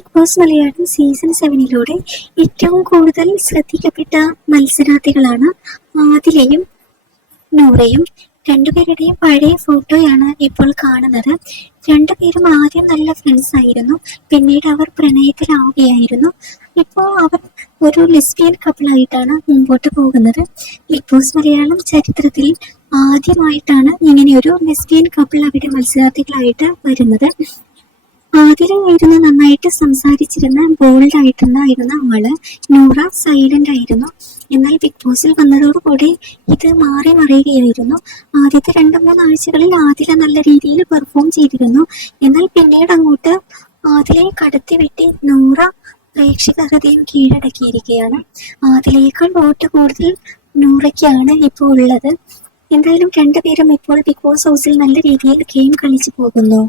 Big boss Malayalam season സെവനിലൂടെ ഏറ്റവും കൂടുതൽ ശ്രദ്ധിക്കപ്പെട്ട മത്സരാർത്ഥികളാണ് ആദിലയും നൂറയും. രണ്ടുപേരുടെയും പഴയ ഫോട്ടോയാണ് ഇപ്പോൾ കാണുന്നത്. രണ്ടുപേരും ആദ്യം നല്ല ഫ്രണ്ട്സ് ആയിരുന്നു. പിന്നീട് അവർ പ്രണയത്തിലാവുകയായിരുന്നു. ഇപ്പോൾ അവർ ഒരു ലിസ്ബിയൻ കപ്പിളായിട്ടാണ് മുമ്പോട്ട് പോകുന്നത്. ബിഗ് ബോസ് മലയാളം ചരിത്രത്തിൽ ആദ്യമായിട്ടാണ് ഒരു ലെസ്ബിയൻ കപ്പിൾ അവിടെ മത്സരാർത്ഥികളായിട്ട് വരുന്നത്. ആദിലായിരുന്നു നന്നായിട്ട് സംസാരിച്ചിരുന്ന ബോൾഡ് ആയിട്ടുണ്ടായിരുന്ന ആൾ. നൂറ സൈലന്റ് ആയിരുന്നു എന്നാൽ ബിഗ് ബോസിൽ വന്നതോടുകൂടി ഇത് മാറി മറിയുകയായിരുന്നു. ആദ്യത്തെ രണ്ട് മൂന്ന് ആഴ്ചകളിൽ ആദില നല്ല രീതിയിൽ പെർഫോം ചെയ്തിരുന്നു. എന്നാൽ പിന്നീട് അങ്ങോട്ട് ആദിലയെ കടത്തി വെട്ടി നൂറ പ്രേക്ഷക ഹൃദയം കീഴടക്കിയിരിക്കുകയാണ്. ആദിലയേക്കാൾ വോട്ട് കൂടുതൽ നൂറയ്ക്കാണ് ഇപ്പോൾ ഉള്ളത്. എന്തായാലും രണ്ടുപേരും ഇപ്പോൾ ബിഗ് ബോസ് ഹൗസിൽ നല്ല രീതിയിൽ ഗെയിം കളിച്ചു പോകുന്നു.